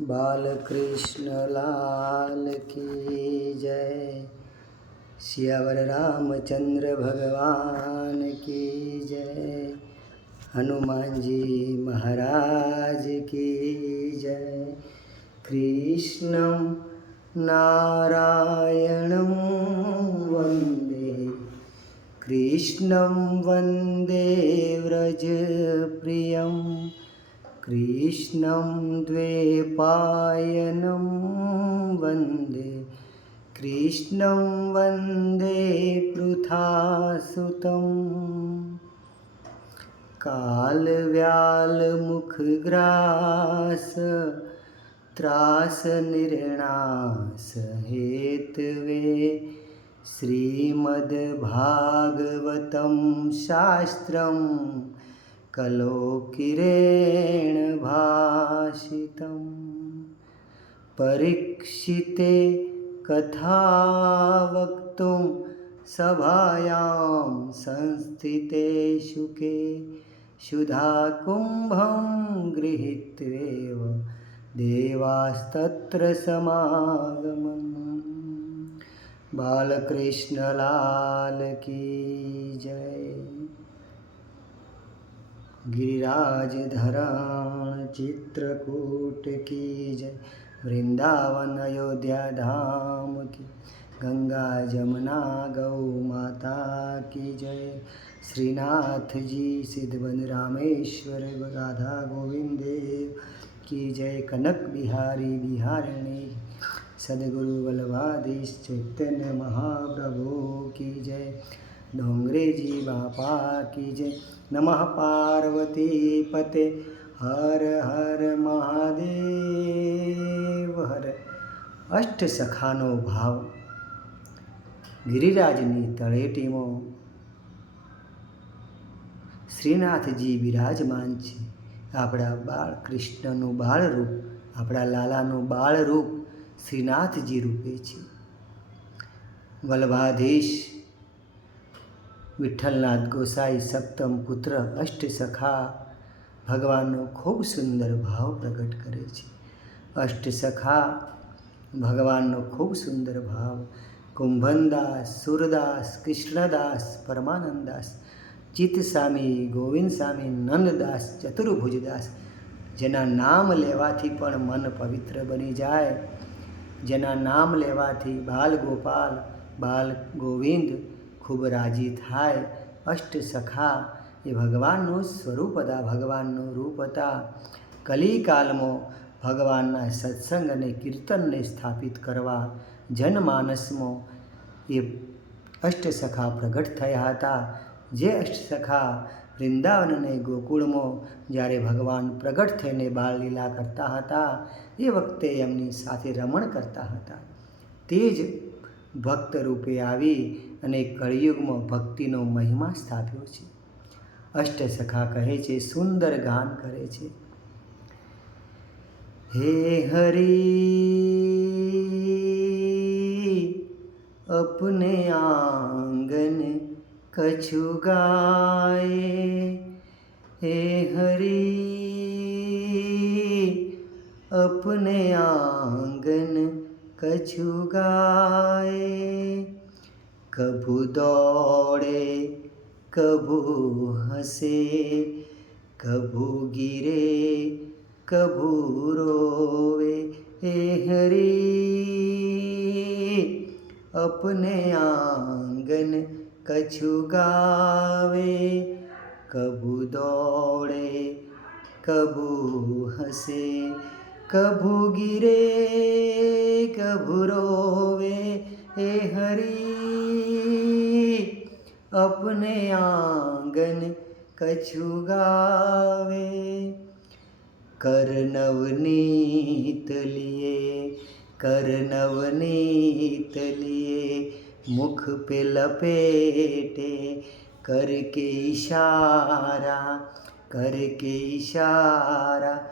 बालकृष्ण लाल की जय। सियावर रामचंद्र भगवान की जय। हनुमान जी महाराज की जय। कृष्णं नारायणं वन्दे, कृष्णं वन्दे व्रजप्रियं, कृष्णं द्वैपायनं वन्दे, कृष्णं वन्दे पृथासुतं। कालव्यालमुखग्रास त्रासनिर्णास हेतवे, श्रीमद्भागवतं शास्त्रं कलोकिरेण भाषितं। परीक्षिते कथा वक्तुं सभायां संस्थिते शुके, सुधाकुम्भं गृहीत्वेव देवास्तत्र समागमन्। बालकृष्ण लाल की जय। गिरिराजधरण चित्रकूट की जय। वृंदावन अयोध्या धाम की, गंगा जमुना गौ माता की जय। श्रीनाथ जी सिद्धवन रामेश्वर राधा गोविंद देव की जय। कनक बिहारी बिहारिणी सद्गुरु वल्लभाधीश चैतन्य महाप्रभु की जय। डोंगरे जी बापा की जय। नमः पार्वती पते हर हर महादेव हर। અષ્ટ સખાનો ભાવ ગિરિરાજની તળેટીમાં શ્રીનાથજી બિરાજમાન છે. આપણા બાળ કૃષ્ણનું બાળ રૂપ, આપણા લાલાનું બાળ રૂપ શ્રીનાથજી રૂપે છે. વલ્લભાધીશ વિઠ્ઠલનાથ ગોસાઈ સપ્તમ પુત્ર અષ્ટ સખા ભગવાનનો ખૂબ સુંદર ભાવ પ્રગટ કરે છે. અષ્ટ સખા ભગવાનનો ખૂબ સુંદર ભાવ. કુંભનદાસ, સુરદાસ, કૃષ્ણદાસ, પરમાનંદાસ, ચિત્તસ્વામી, ગોવિંદસ્વામી, નંદદાસ, ચતુર્ભુજદાસ, જેના નામ લેવાથી પણ મન પવિત્ર બની જાય, જેના નામ લેવાથી બાલ ગોપાલ, બાલ ગોવિંદ ખૂબ રાજી થાય. અષ્ટ સખા એ ભગવાનનું સ્વરૂપ હતા, ભગવાનનું રૂપ હતા. કલિકાલમાં ભગવાનના સત્સંગ અને કીર્તનને સ્થાપિત કરવા જનમાનસમાં એ અષ્ટસખા પ્રગટ થયા હતા. જે અષ્ટસખા વૃંદાવન અને ગોકુળમાં જ્યારે ભગવાન પ્રગટ થઈને બાળલીલા કરતા હતા એ વખતે એમની સાથે રમણ કરતા હતા. તે જ ભક્ત રૂપે આવી અને કળિયુગમાં ભક્તિનો મહિમા સ્થાપ્યો છે. અષ્ટસખા કહે છે, સુંદર ગાન કરે છે. हे हरि अपने आंगन कछु गाए, हे हरि अपने आंगन कछु गाए, कभू दौड़े कभू हंसे, कभू गिरे कभू रोवे, हे हरि अपने आंगन कछु गावे, कभू दौड़े कभू हंसे, कभू गिरे कभू रोवे, हे हरि अपने आंगन कछु गावे। कर नवनीत लिए, कर नवनीत लिए, मुख पे लपेटे, करके इशारा, करके इशारा,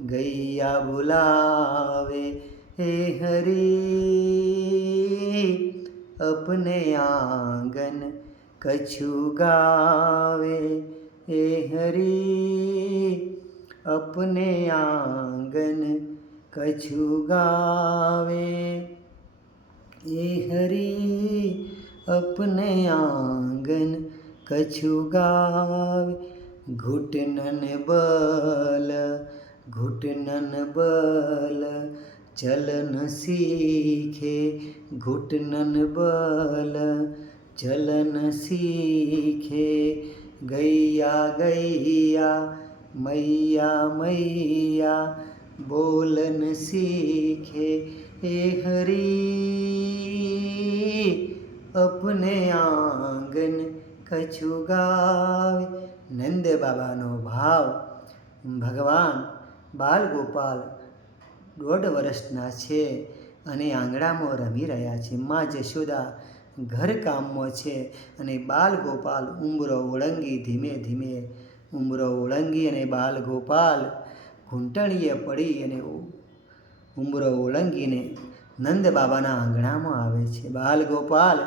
गैया बुलावे, हे हरि अपने आंगन कछु गावे, हे हरि अपने आंगन कछु गावे ये हरि अपने आंगन कछु गावे घुटनन बल चलन सीखे घुटनन बल चलन सीखे गैया गैया मैया मैया बोलन सीखे ए हरि अपने आंगन कछु गावे। नंद बाबानो भाव भगवान બાલ ગોપાલ 1.5 વર્ષના છે અને આંગણામાં રમી રહ્યા છે. માં જશોદા ઘરકામમાં છે અને બાલ ગોપાલ ઉંબરો ઓળંગી ધીમે ધીમે ઉંબરો ઓળંગી અને બાલ ગોપાલ ઘૂંટણીએ પડી અને ઉંબરો ઓળંગીને નંદ બાબાના આંગણામાં આવે છે. બાલ ગોપાલ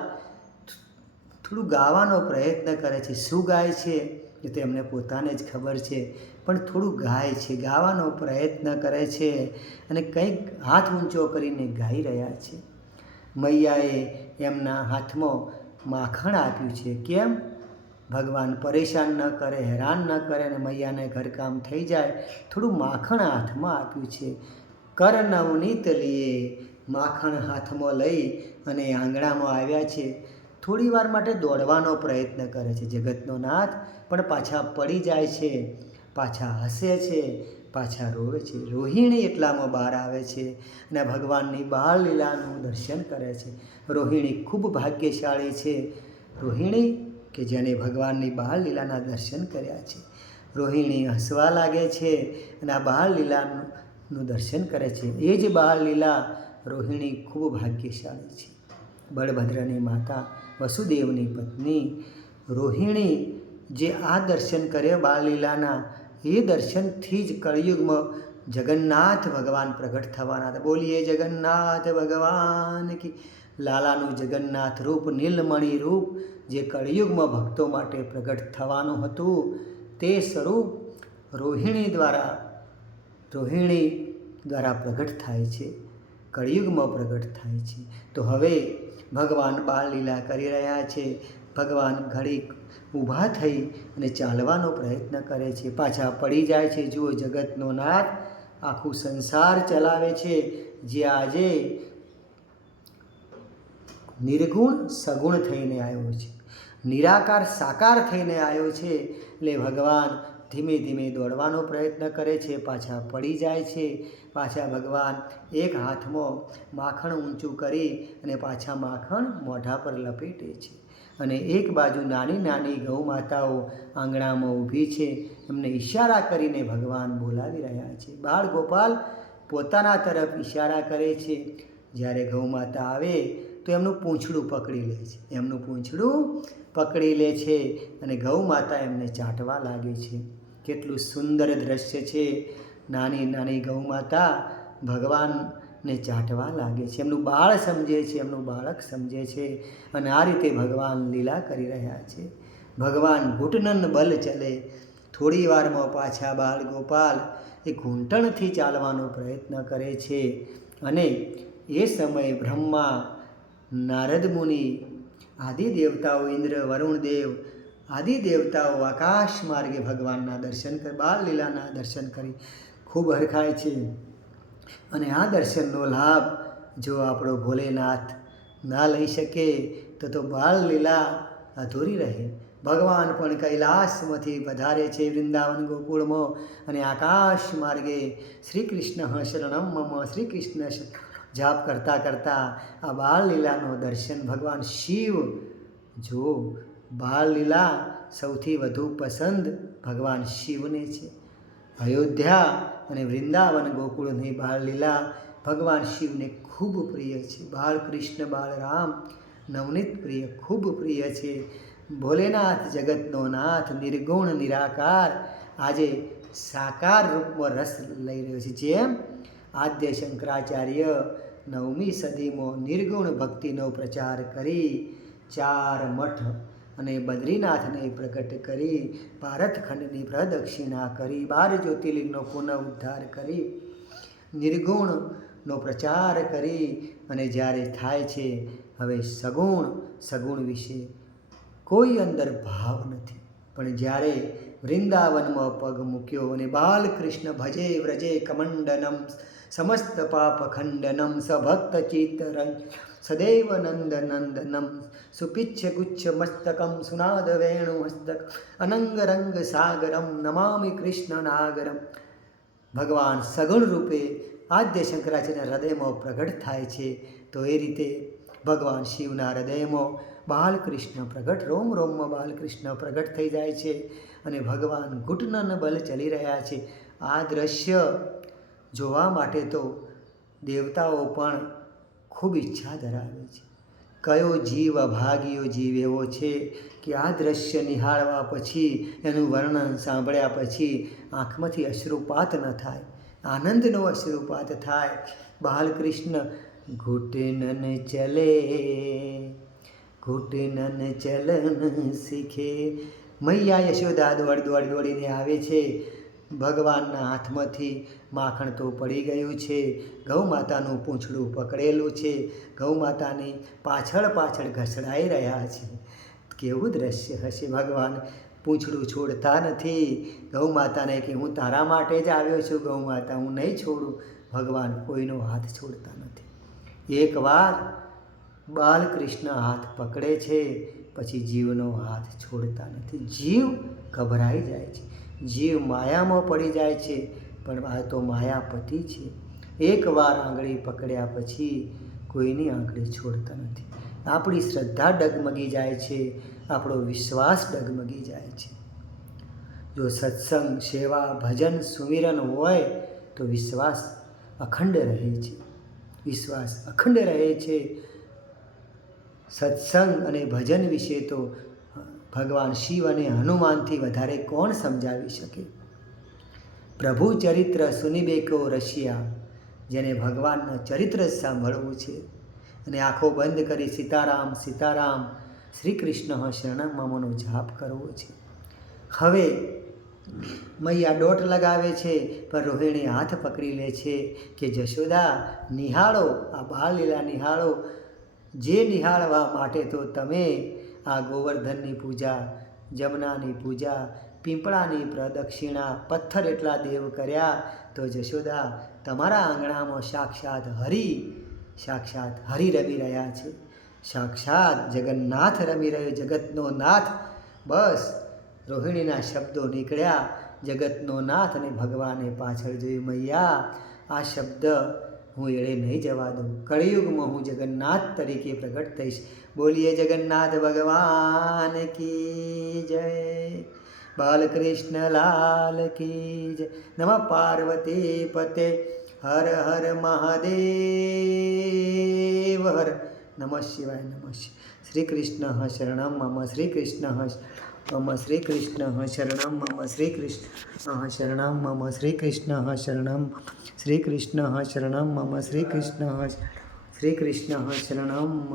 થોડું ગાવાનો પ્રયત્ન કરે છે. શું ગાય છે એ તો એમને પોતાને જ ખબર છે, પણ થોડું ગાય છે, ગાવાનો પ્રયત્ન કરે છે અને કંઈક હાથ ઊંચો કરીને ગાઈ રહ્યા છે. મૈયાએ એમના હાથમાં માખણ આપ્યું છે. કેમ? ભગવાન પરેશાન ન કરે, હેરાન ન કરે અને મૈયાને ઘરકામ થઈ જાય, થોડું માખણ હાથમાં આપ્યું છે. કર નવનીત લીએ માખણ હાથમાં લઈ અને આંગણામાં આવ્યા છે. થોડી વાર માટે દોડવાનો પ્રયત્ન કરે છે જગતનો નાથ, પણ પાછા પડી જાય છે, પાછા હસે છે, પાછા રોવે છે. રોહિણી એટલામાં બહાર આવે છે અને ભગવાનની બાળ લીલાનું દર્શન કરે છે. રોહિણી ખૂબ ભાગ્યશાળી છે. રોહિણી કે જેને ભગવાનની બાળ લીલાના દર્શન કર્યા છે. રોહિણી હસવા લાગે છે અને આ બાળ લીલાનું દર્શન કરે છે. એ જ બાળ લીલા રોહિણી ખૂબ ભાગ્યશાળી છે. બળભદ્રની માતા વસુદેવની પત્ની રોહિણી જે આ દર્શન કર્યા બાળલીલાના, એ દર્શનથી જ કળિયુગમાં જગન્નાથ ભગવાન પ્રગટ થવાના હતા. બોલીએ જગન્નાથ ભગવાન કી. લાલાનું જગન્નાથ રૂપ, નીલમણી રૂપ જે કળિયુગમાં ભક્તો માટે પ્રગટ થવાનું હતું, તે સ્વરૂપ રોહિણી દ્વારા પ્રગટ થાય છે, કળિયુગમાં પ્રગટ થાય છે. તો હવે ભગવાન બાળલીલા કરી રહ્યા છે. ભગવાન ઘડીક ઊભા થઈ અને ચાલવાનો પ્રયત્ન કરે છે, પાછા પડી જાય છે. જુઓ, જગતનો નાથ આખું સંસાર ચલાવે છે, જે આજે નિર્ગુણ સગુણ થઈને આવ્યો છે, નિરાકાર સાકાર થઈને આવ્યો છે. એટલે ભગવાન ધીમે ધીમે દોડવાનો પ્રયત્ન કરે છે, પાછા પડી જાય છે. પાછા ભગવાન એક હાથમાં માખણ ઊંચું કરી અને પાછા માખણ મોઢા પર લપેટે છે. અને એક બાજુ નાની નાની ગૌ માતાઓ આંગણામાં ઊભી છે, એમને ઈશારા કરીને ભગવાન બોલાવી રહ્યા છે. બાળ ગોપાલ પોતાના તરફ ઈશારા કરે છે. જ્યારે ગૌ માતા આવે તો એમનું પૂંછડું પકડી લે છે, એમનું પૂંછડું પકડી લે છે અને ગૌ માતા એમને ચાટવા લાગે છે. કેટલું સુંદર દ્રશ્ય છે. નાની નાની ગૌ માતા ભગવાનને ચાટવા લાગે છે, એમનું બાળ સમજે છે, એમનું બાળક સમજે છે. અને આ રીતે ભગવાન લીલા કરી રહ્યા છે. ભગવાન ઘૂંટનન બલ ચલે. થોડી વારમાં પાછા બાળ ગોપાલ એ ઘૂંટણથી ચાલવાનો પ્રયત્ન કરે છે. અને એ સમયે બ્રહ્મા, નારદ મુનિ, આદિ દેવતાઓ, ઇન્દ્ર, વરુણદેવ આદિ દેવતાઓ આકાશ માર્ગે ભગવાનના દર્શન કરી, બાળ લીલાના દર્શન કરી ખૂબ હરખાય છે. અને આ દર્શનનો લાભ જો આપણો ભોલેનાથ ના લઈ શકે તો બાળ લીલા અધૂરી રહે. ભગવાન પણ કૈલાસમાંથી પધારે છે વૃંદાવન ગોકુળમાં અને આકાશ માર્ગે શ્રી કૃષ્ણ શરણમ મમ, શ્રી કૃષ્ણ જાપ કરતાં કરતાં આ બાળ લીલાનો દર્શન ભગવાન શિવ. જો બાળ લીલા સૌથી વધુ પસંદ ભગવાન શિવને છે. અયોધ્યા અને વૃંદાવન ગોકુળની બાળ લીલા ભગવાન શિવને ખૂબ પ્રિય છે. બાળ કૃષ્ણ, બાળ રામ નવનીત પ્રિય, ખૂબ પ્રિય છે. ભોલેનાથ જગતનો નાથ, નિર્ગુણ નિરાકાર, આજે સાકાર રૂપમાં રસ લઈ રહ્યો છે. જેમ આદ્ય શંકરાચાર્ય 9મી સદીમાં નિર્ગુણ ભક્તિનો પ્રચાર કરી 4 મઠ અને બદ્રીનાથને પ્રગટ કરી, ભારતખંડની પ્રદક્ષિણા કરી, 12 જ્યોતિર્લિંગનો પુનઃ ઉદ્ધાર કરી નિર્ગુણનો પ્રચાર કરી અને જ્યારે થાય છે હવે સગુણ વિશે કોઈ અંદર ભાવ નથી. પણ જ્યારે વૃંદાવનમાં પગ મૂક્યો અને બાલકૃષ્ણ ભજે વ્રજે કમંડનમ સમસ્ત પાપ ખંડનમ સભક્ત ચિત્તરંગ સદૈવ નંદનંદનમ સુપિચ્છ ગુચ્છ મસ્તકમ સુનાદ વેણુ મસ્તક અનંગ રંગ સાગરમ નમામિ કૃષ્ણ નાગરમ. ભગવાન સગુણ રૂપે આદ્ય શંકરાચાર્યના હૃદયમાં પ્રગટ થાય છે. તો એ રીતે ભગવાન શિવના હૃદયમાં બાલકૃષ્ણ પ્રગટ, રોમ રોમમાં બાલકૃષ્ણ પ્રગટ થઈ જાય છે અને ભગવાન ઘૂંટણન બલ ચલી રહ્યા છે. આ દ્રશ્ય જોવા માટે તો દેવતાઓ પણ ખૂબ ઈચ્છા ધરાવે છે. કયો જીવ અભાગીયો જીવ એવો છે કે આ દ્રશ્ય નિહાળવા પછી, એનું વર્ણન સાંભળ્યા પછી આંખમાંથી અશ્રુપાત ન થાય, આનંદનો અશ્રુપાત થાય. બાલકૃષ્ણ ઘૂંટનન ચલન શીખે. મૈયા યશોદા દોડીને આવે છે. ભગવાનના હાથમાંથી માખણ તો પડી ગયું છે, ગૌ માતાનું પૂંછડું પકડેલું છે, ગૌ માતાની પાછળ ઘસડાઈ રહ્યા છે. કેવું દ્રશ્ય હશે! ભગવાન પૂંછડું છોડતા નથી. ગૌ માતાને કે હું તારા માટે જ આવ્યો છું ગૌ માતા, હું નહીં છોડું. ભગવાન કોઈનો હાથ છોડતા નથી. એકવાર બાલકૃષ્ણ હાથ પકડે છે પછી જીવનો હાથ છોડતા નથી. જીવ ગભરાઈ જાય છે, જીવ માયામાં પડી જાય છે. પણ આ તો માયાપતિ છે. એકવાર આંગળી પકડ્યા પછી કોઈની આંગળી છોડતા નથી. આપણી શ્રદ્ધા ડગમગી જાય છે, આપણો વિશ્વાસ ડગમગી જાય છે. જો સત્સંગ, સેવા, ભજન, સુમિરન હોય તો વિશ્વાસ અખંડ રહે છે. વિશ્વાસ અખંડ રહે છે. સત્સંગ અને ભજન વિશે તો ભગવાન શિવ અને હનુમાનથી વધારે કોણ સમજાવી શકે? પ્રભુ ચરિત્ર સુનિબેકો રશિયા, જેને ભગવાનના ચરિત્ર સાંભળવું છે અને આંખો બંધ કરી સીતારામ સીતારામ શ્રી કૃષ્ણ શરણમ મમનો જાપ કરવો છે. હવે મૈયા દોટ લગાવે છે પણ રોહિણી હાથ પકડી લે છે કે જશોદા નિહાળો, આ બાળલીલા નિહાળો. જે નિહાળવા માટે તો તમે આ ગોવર્ધનની પૂજા, જમનાની પૂજા, પીંપળાની પ્રદક્ષિણા, પથ્થર એટલા દેવ કર્યા, તો જશોદા તમારા આંગણામાં સાક્ષાત હરિ રમી રહ્યા છે. સાક્ષાત જગન્નાથ રમી રહ્યો, જગતનો નાથ. બસ રોહિણીના શબ્દો નીકળ્યા, જગતનો નાથ, અને ભગવાને પાછળ જોયું. મૈયા, આ શબ્દ હું એળે નહીં જવા દઉં. કળિયુગમાં હું જગન્નાથ તરીકે પ્રગટ થઈશ. બોલીએ જગન્નાથ ભગવાન કી જય, બાલકૃષ્ણ લાલ કી જય. નમઃ પાર્વતી પતે, હર હર મહાદેવ હર. નમઃ શિવાય, નમઃ શિવાય. શ્રી કૃષ્ણ શરણમ મમ, શ્રી કૃષ્ણ મમ, શ્રી કૃષ્ણ શરણમ મમ, શ્રી કૃષ્ણ શરણમ મમ, શ્રી કૃષ્ણ શરણમ, શ્રી કૃષ્ણ શરણમ મમ, શ્રી કૃષ્ણ શરણમ મમ.